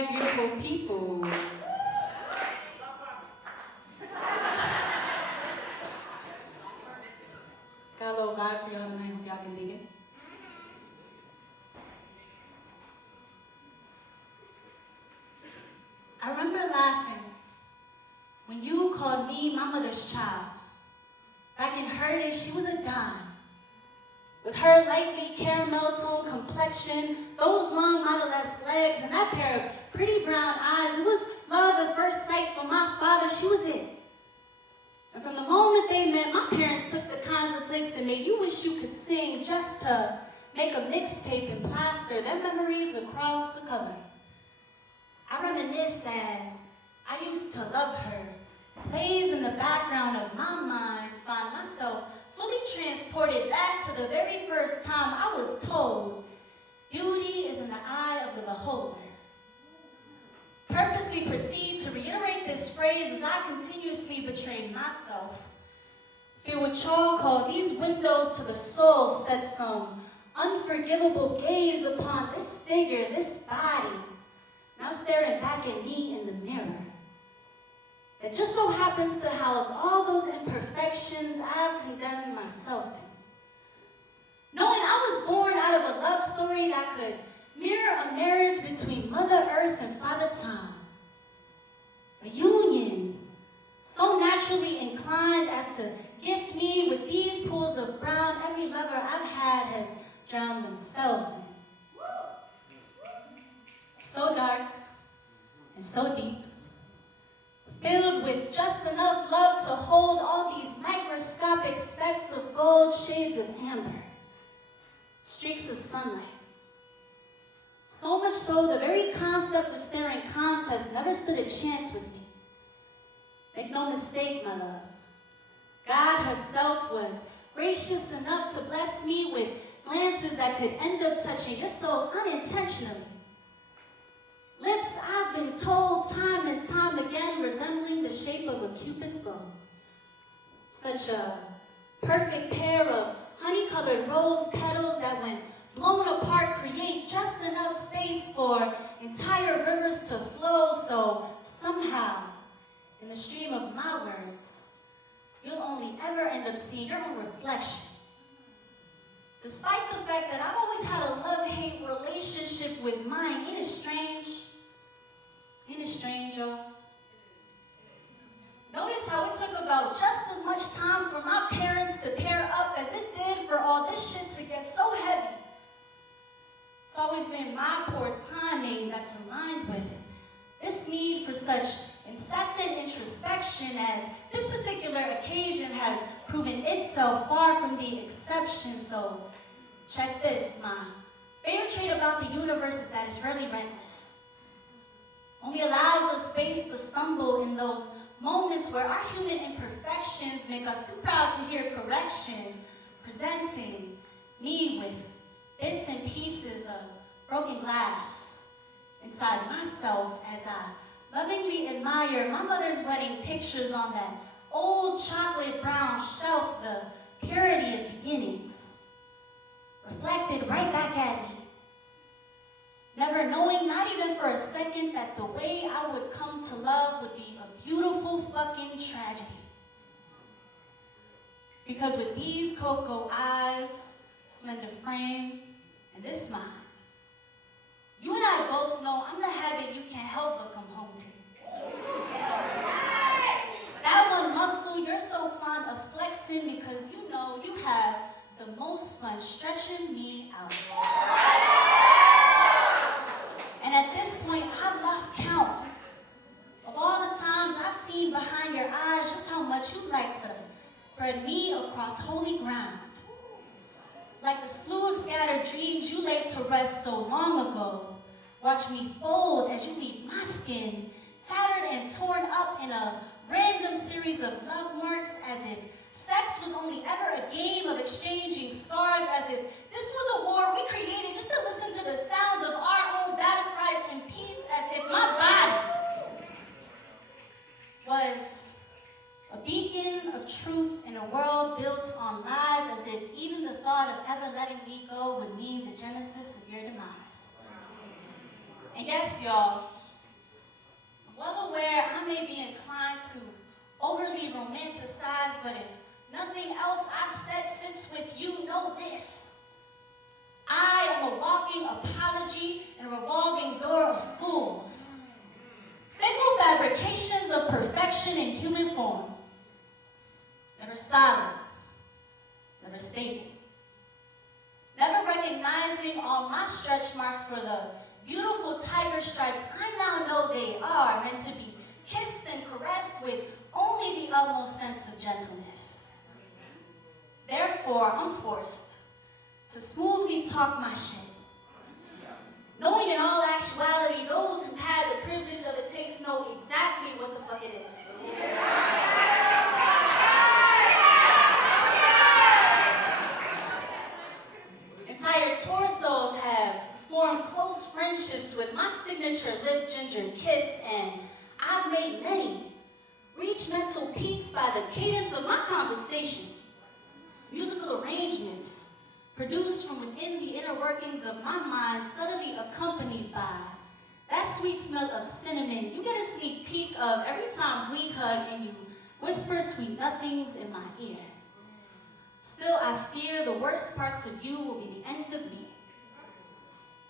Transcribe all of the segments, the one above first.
right, beautiful people. Got a little vibe for y'all tonight. Hope y'all can dig it. I remember laughing when you called me my mother's child. Back in her day, she was a dime. With her lightly caramel tone complexion, those long modelesque legs, and that pair of pretty brown eyes, it was love at first sight for my father. She was it. And from the moment they met, my parents took the kinds of flicks that made you wish you could sing just to make a mixtape and plaster their memories across the cover. I reminisce as I used to love her. Plays in the background of my mind, find myself fully transported back to the very first time I was told, beauty is in the eye of the beholder. Purposely proceed to reiterate this phrase as I continuously betrayed myself. Filled with charcoal, these windows to the soul set some unforgivable gaze upon this figure, this body, now staring back at me in the mirror. That just so happens to house all those imperfections I've condemned myself to. Knowing I was born out of a love story that could mirror a marriage between Mother Earth and Father Time. A union so naturally inclined as to gift me with these pools of brown every lover I've had has drowned themselves in. So dark and so deep. Filled with just enough love to hold all these microscopic specks of gold, shades of amber, streaks of sunlight. So much so, the very concept of staring contests never stood a chance with me. Make no mistake, my love. God herself was gracious enough to bless me with glances that could end up touching just so unintentionally. Lips I've been told time and time again resembling the shape of a Cupid's bow. Such a perfect pair of honey-colored rose petals that when blown apart create just enough space for entire rivers to flow, so somehow, in the stream of my words, you'll only ever end up seeing your own reflection. Despite the fact that I've always had a love-hate relationship with mine, ain't it strange? Ain't it strange, y'all? Notice how it took about just as much time for my parents to pair up as it did for all this shit to get so heavy. It's always been my poor timing that's aligned with this need for such incessant introspection, as this particular occasion has proven itself far from the exception. So check this, my favorite trait about the universe is that it's rarely reckless. Only allows us space to stumble in those moments where our human imperfections make us too proud to hear correction, presenting me with bits and pieces of broken glass inside myself as I lovingly admire my mother's wedding pictures on that old chocolate brown shelf, the purity of beginnings, reflected right back at me. Never knowing, not even for a second, that the way I would come to love would be a beautiful fucking tragedy. Because with these cocoa eyes, slender frame, and this mind, you and I both know I'm the habit you can't help but come home to. That one muscle you're so fond of flexing because you know you have the most fun stretching me out. And at this point, I've lost count of all the times I've seen behind your eyes just how much you'd like to spread me across holy ground. Like the slew of scattered dreams you laid to rest so long ago, watch me fold as you leave my skin, tattered and torn up in a random series of love marks, as if sex was only ever a game of exchanging scars, as if this was a war we created just to listen to the sounds of our own battle cries in peace, as if my body was a beacon of truth in a world built on lies, as if even the thought of ever letting me go would mean the genesis of your demise. And yes, y'all, Well aware I may be inclined to overly romanticize, but if nothing else I've said sits with you, know this. I am a walking apology and a revolving door of fools. Fickle fabrications of perfection in human form. Never solid, never stable. Never recognizing all my stretch marks for the beautiful tiger stripes I now know they are meant to be kissed and caressed with only the utmost sense of gentleness. Therefore, I'm forced to smoothly talk my shit, knowing in all actuality those who had the privilege of a taste know exactly what the fuck it is. Entire torsos have formed close friendships with my signature lip ginger kiss, and I've made many reach mental peaks by the cadence of my conversation. Musical arrangements produced from within the inner workings of my mind, subtly accompanied by that sweet smell of cinnamon. You get a sneak peek of every time we hug and you whisper sweet nothings in my ear. Still, I fear the worst parts of you will be the end of me.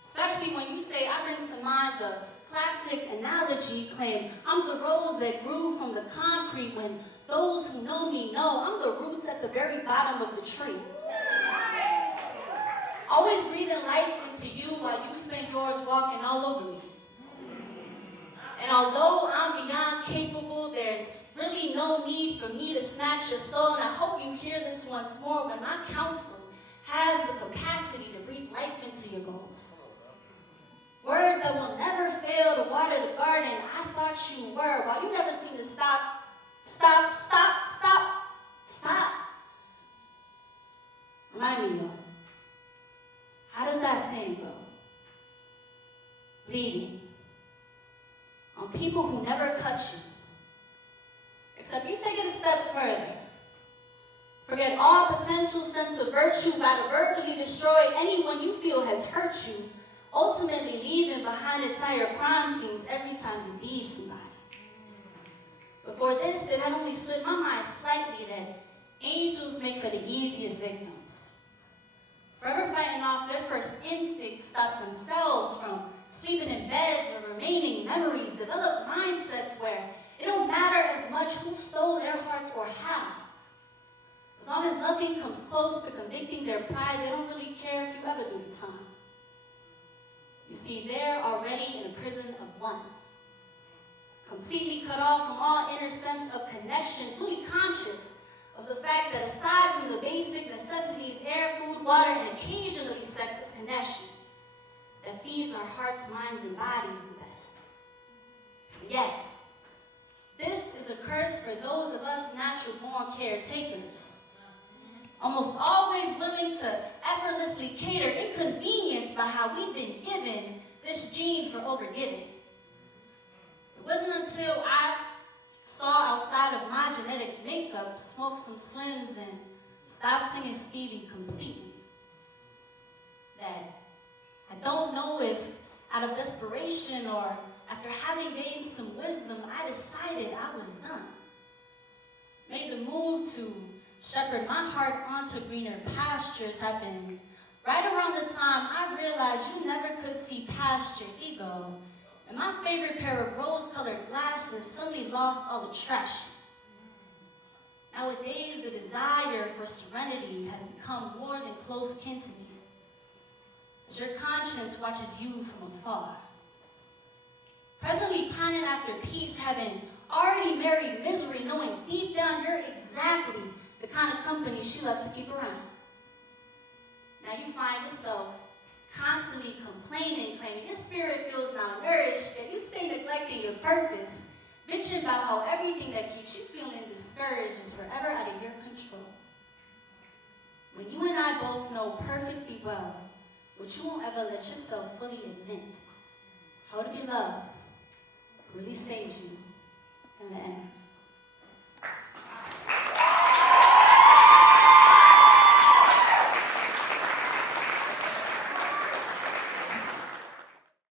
Especially when you say, I bring to mind the classic analogy claim, I'm the rose that grew from the concrete when those who know me know I'm the roots at the very bottom of the tree. Always breathing life into you while you spend yours walking all over me. And although I'm beyond capable, there's really no need for me to snatch your soul, and I hope you hear this once more when my counsel has the capacity to breathe life into your goals. Words that will never fail to water the garden I thought you were, while you never seem to stop. Remind me, y'all. How does that saying go? Bleeding on people who never cut you. Except you take it a step further. Forget all potential sense of virtue, gotta verbally destroy anyone you feel has hurt you, ultimately leaving behind entire crime scenes every time you leave somebody. Before this, it had only slipped my mind slightly that angels make for the easiest victims. Forever fighting off their first instincts, stop themselves from sleeping in beds or remaining memories, develop mindsets where it don't matter as much who stole their hearts or how. As long as nothing comes close to convicting their pride, they don't really care if you ever do the time. You see, they're already in a prison of one. Completely cut off from all inner sense of connection, fully conscious of the fact that aside from the basic necessities, air, food, water, and occasionally sex, is connection that feeds our hearts, minds, and bodies the best. And yet, this is a curse for those of us natural-born caretakers, almost always willing to effortlessly cater inconvenience by how we've been given this gene for overgiving. It wasn't until I saw outside of my genetic makeup, smoked some Slims, and stopped singing Stevie completely that I don't know if out of desperation or after having gained some wisdom, I decided I was done. Made the move to shepherd my heart onto greener pastures happened right around the time I realized you never could see past your ego, and my favorite pair of rose-colored glasses suddenly lost all attraction. Nowadays, the desire for serenity has become more than close kin to me, as your conscience watches you from afar. Presently pining after peace, having already married misery, knowing deep down you're exactly the kind of company she loves to keep around. Now you find yourself constantly complaining, claiming your spirit feels malnourished, yet you stay neglecting your purpose, bitching about how everything that keeps you feeling discouraged is forever out of your control. When you and I both know perfectly well what you won't ever let yourself fully admit, how to be loved really saves you in the end.